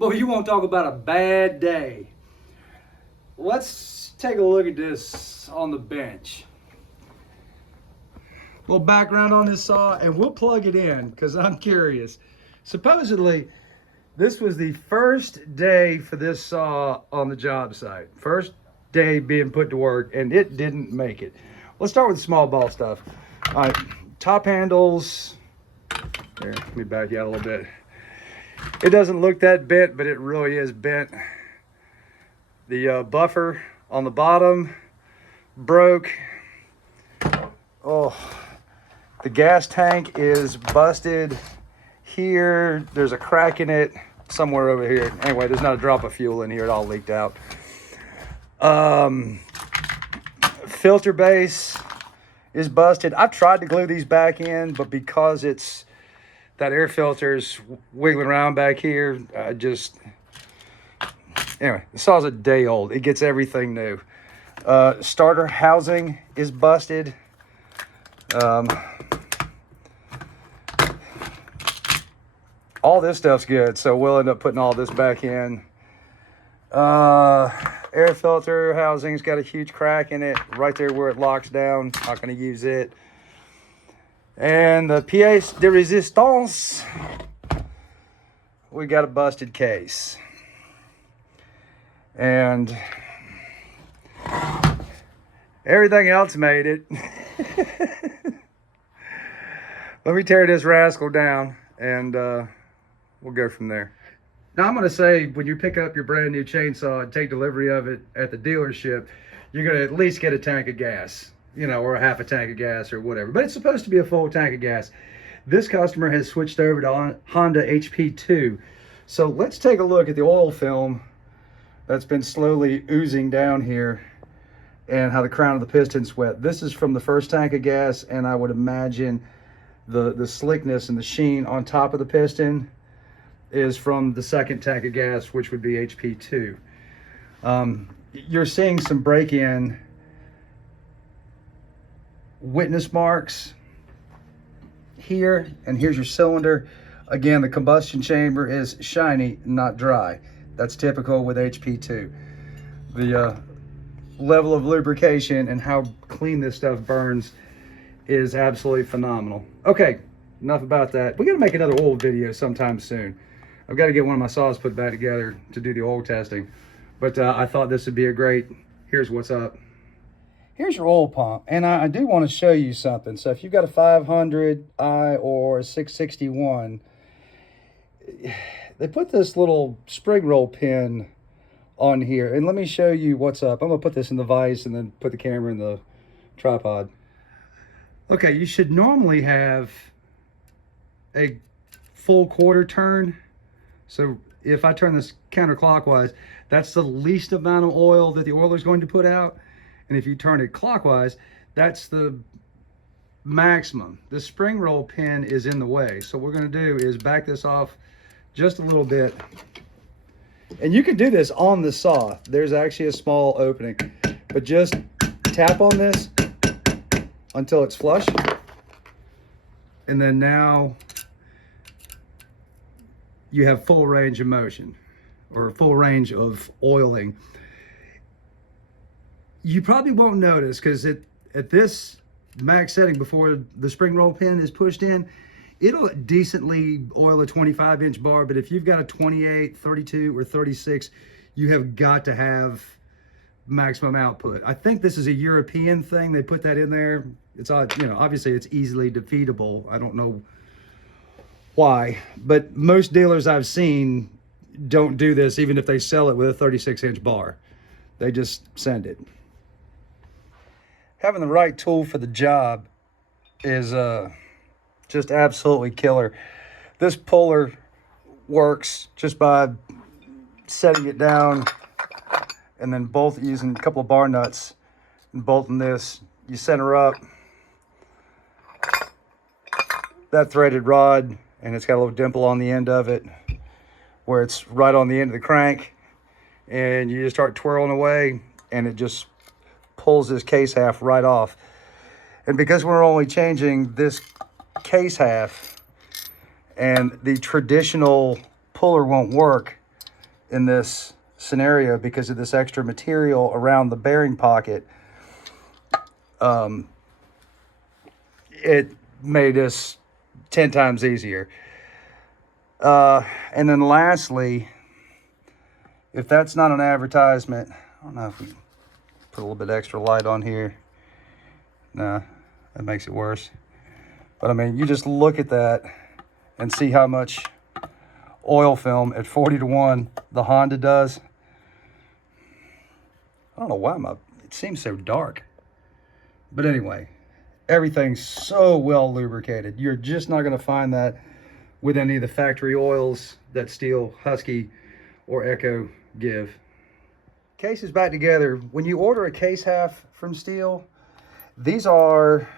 Boy, you want to talk about a bad day. Let's take a look at this on the bench. A little background on this saw, and we'll plug it in because I'm curious. Supposedly, this was the first day for this saw on the job site. First day being put to work, and it didn't make it. Let's start with the small ball stuff. All right, top handles. Here, let me back you out a little bit. It doesn't look that bent, but it really is bent. The buffer on the bottom broke. Oh, the gas tank is busted here. There's a crack in it somewhere over here. Anyway, there's not a drop of fuel in here. It all leaked out. Filter base is busted. I've tried to glue these back in, but because it's that air filter's wiggling around back here, anyway, the saw's a day old. It gets everything new. Starter housing is busted. All this stuff's good, so we'll end up putting all this back in. Air filter housing's got a huge crack in it right there where it locks down. Not going to use it. And the pièce de résistance, we got a busted case. And everything else made it. Let me tear this rascal down, and we'll go from there. Now, I'm going to say, when you pick up your brand new chainsaw and take delivery of it at the dealership, you're going to at least get a tank of gas, you know, or a half a tank of gas or whatever. But it's supposed to be a full tank of gas. This customer has switched over to Honda HP2. So let's take a look at the oil film that's been slowly oozing down here and how the crown of the piston's wet. This is from the first tank of gas, and I would imagine the slickness and the sheen on top of the piston is from the second tank of gas, which would be HP2. You're seeing some break-in witness marks here, and here's your cylinder. Again, the combustion chamber is shiny, not dry. That's typical with HP2. The level of lubrication and how clean this stuff burns is absolutely phenomenal. Okay, enough about that. We got to make another oil video sometime soon. I've got to get one of my saws put back together to do the oil testing, but I thought this would be a great, here's what's up. Here's your oil pump, and I do want to show you something. So if you've got a 500i or a 661, they put this little spring roll pin on here, and let me show you what's up. I'm gonna put this in the vise and then put the camera in the tripod. Okay, you should normally have a full quarter turn. So if I turn this counterclockwise, that's the least amount of oil that the oiler is going to put out. And if you turn it clockwise, that's the maximum. The spring roll pin is in the way. So what we're going to do is back this off just a little bit. And you can do this on the saw. There's actually a small opening, but just tap on this until it's flush. And then now you have full range of motion, or full range of oiling. You probably won't notice because at this max setting, before the spring roll pin is pushed in, it'll decently oil a 25-inch bar. But if you've got a 28, 32, or 36, you have got to have maximum output. I think this is a European thing. They put that in there. It's, you know, obviously it's easily defeatable. I don't know why, but most dealers I've seen don't do this, even if they sell it with a 36-inch bar. They just send it. Having the right tool for the job is just absolutely killer. This puller works just by setting it down and then using a couple of bar nuts and bolting this. You center up that threaded rod, and it's got a little dimple on the end of it where it's right on the end of the crank, and you just start twirling away and it just pulls this case half right off. And because we're only changing this case half and the traditional puller won't work, in this scenario because of this extra material around the bearing pocket. It made this 10 times easier. And then lastly, if that's not an advertisement, I don't know if we put a little bit extra light on here. Nah, that makes it worse. But I mean, you just look at that and see how much oil film at 40-to-1 the Honda does. I don't know why it seems so dark. But anyway, everything's so well lubricated. You're just not going to find that with any of the factory oils that Steel, Husky, or Echo give. Case is back together. When you order a case half from Steel, these are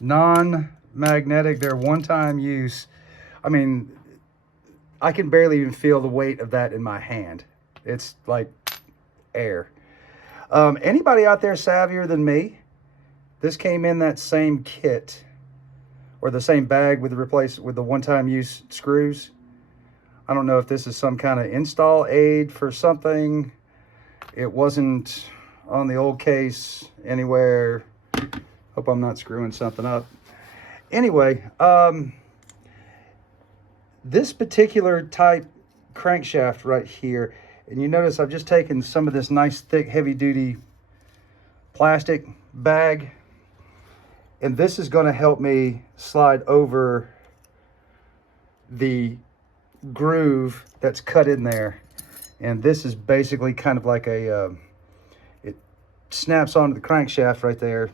non-magnetic. They're one-time use. I mean, I can barely even feel the weight of that in my hand. It's like air. Anybody out there savvier than me? This came in that same kit, or the same bag with the one-time use screws. I don't know if this is some kind of install aid for something. It wasn't on the old case anywhere. Hope I'm not screwing something up. Anyway, this particular type crankshaft right here, and you notice I've just taken some of this nice thick heavy duty plastic bag, and this is going to help me slide over the groove that's cut in there. And this is basically kind of like a it snaps onto the crankshaft right there,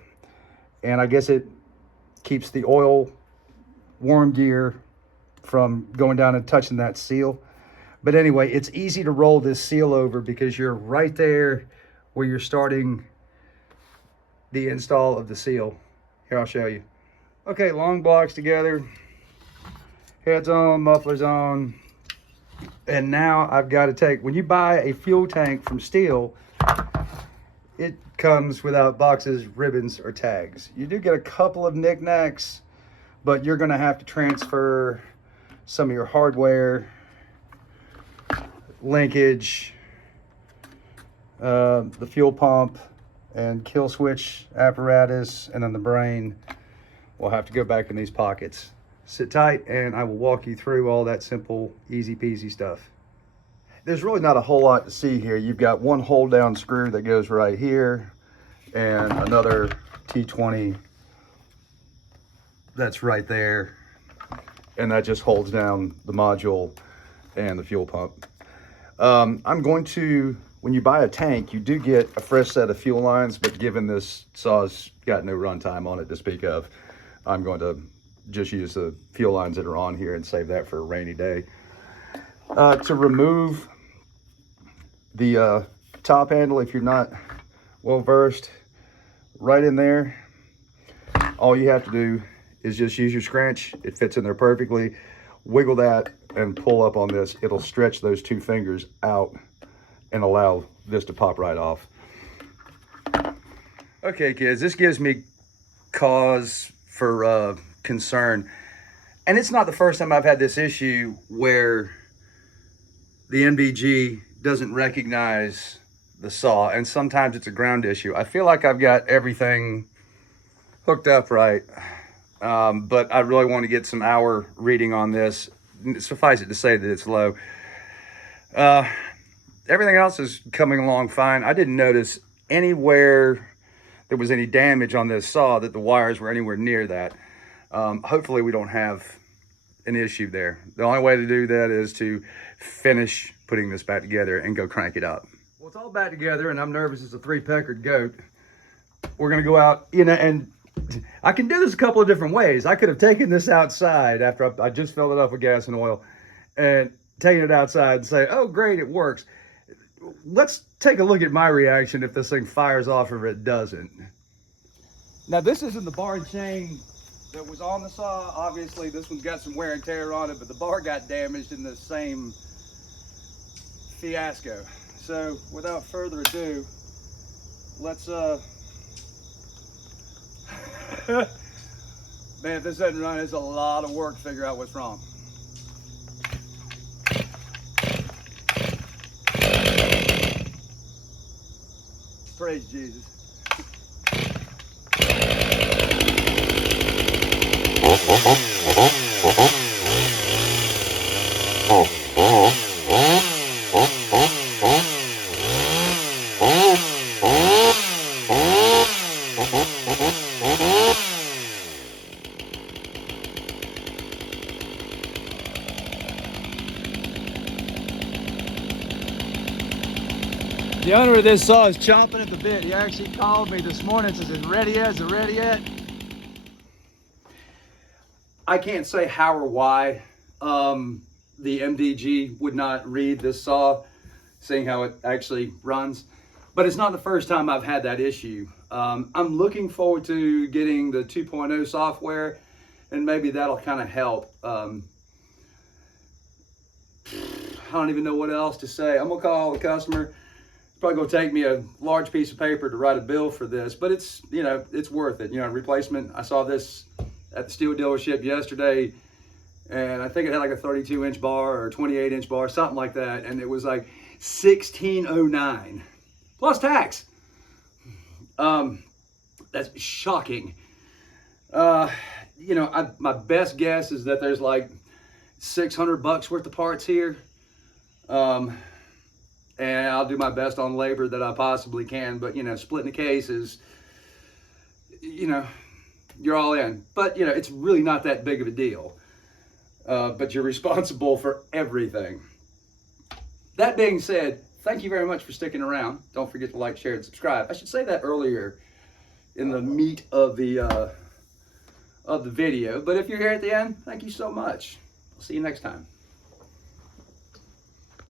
and I guess it keeps the oil warm gear from going down and touching that seal. But anyway, it's easy to roll this seal over because you're right there where you're starting the install of the seal. Here, I'll show you. Okay, long blocks together, heads on, mufflers on. And now I've got to take, when you buy a fuel tank from Steel, it comes without boxes, ribbons, or tags. You do get a couple of knickknacks, but you're going to have to transfer some of your hardware, linkage, the fuel pump and kill switch apparatus, and then the brain will have to go back in these pockets. Sit tight and I will walk you through all that simple, easy peasy stuff. There's really not a whole lot to see here. You've got one hold down screw that goes right here and another T20 that's right there, and that just holds down the module and the fuel pump. I'm going to, when you buy a tank, you do get a fresh set of fuel lines, but given this saw's got no runtime on it to speak of, I'm going to just use the fuel lines that are on here and save that for a rainy day. To remove the top handle, if you're not well versed, right in there, all you have to do is just use your scrunch. It fits in there perfectly. Wiggle that and pull up on this. It'll stretch those two fingers out and allow this to pop right off. Okay, kids, this gives me cause for concern. And it's not the first time I've had this issue where the NVG doesn't recognize the saw, and sometimes it's a ground issue. I feel like I've got everything hooked up right, but I really want to get some hour reading on this. Suffice it to say that it's low. Everything else is coming along fine. I didn't notice anywhere there was any damage on this saw that the wires were anywhere near that. Hopefully we don't have an issue there. The only way to do that is to finish putting this back together and go crank it up. Well, it's all back together and I'm nervous as a three-peckered goat. We're gonna go out, and I can do this a couple of different ways. I could have taken this outside after I just filled it up with gas and oil and taken it outside and say, oh great, it works. Let's take a look at my reaction if this thing fires off or it doesn't. Now this isn't the bar and chain that was on the saw. Obviously this one's got some wear and tear on it, but the bar got damaged in the same fiasco. So without further ado, let's man, if this doesn't run, it's a lot of work to figure out what's wrong. Praise Jesus. The owner of this saw is chomping at the bit. He actually called me this morning and says, "Is it ready yet? Is it ready yet?" I can't say how or why the MDG would not read this saw, seeing how it actually runs. But it's not the first time I've had that issue. I'm looking forward to getting the 2.0 software, and maybe that'll kind of help. I don't even know what else to say. I'm gonna call the customer. Probably gonna take me a large piece of paper to write a bill for this, but it's, you know, it's worth it. You know, replacement. I saw this at the steel dealership yesterday, and I think it had like a 32-inch bar or 28-inch bar, something like that, and it was like $1,609 plus tax. That's shocking. You know, my best guess is that there's like $600 worth of parts here. And I'll do my best on labor that I possibly can. But, you know, splitting the case is, you know, you're all in. But, you know, it's really not that big of a deal. But you're responsible for everything. That being said, thank you very much for sticking around. Don't forget to like, share, and subscribe. I should say that earlier in the meat of the video. But if you're here at the end, thank you so much. I'll see you next time.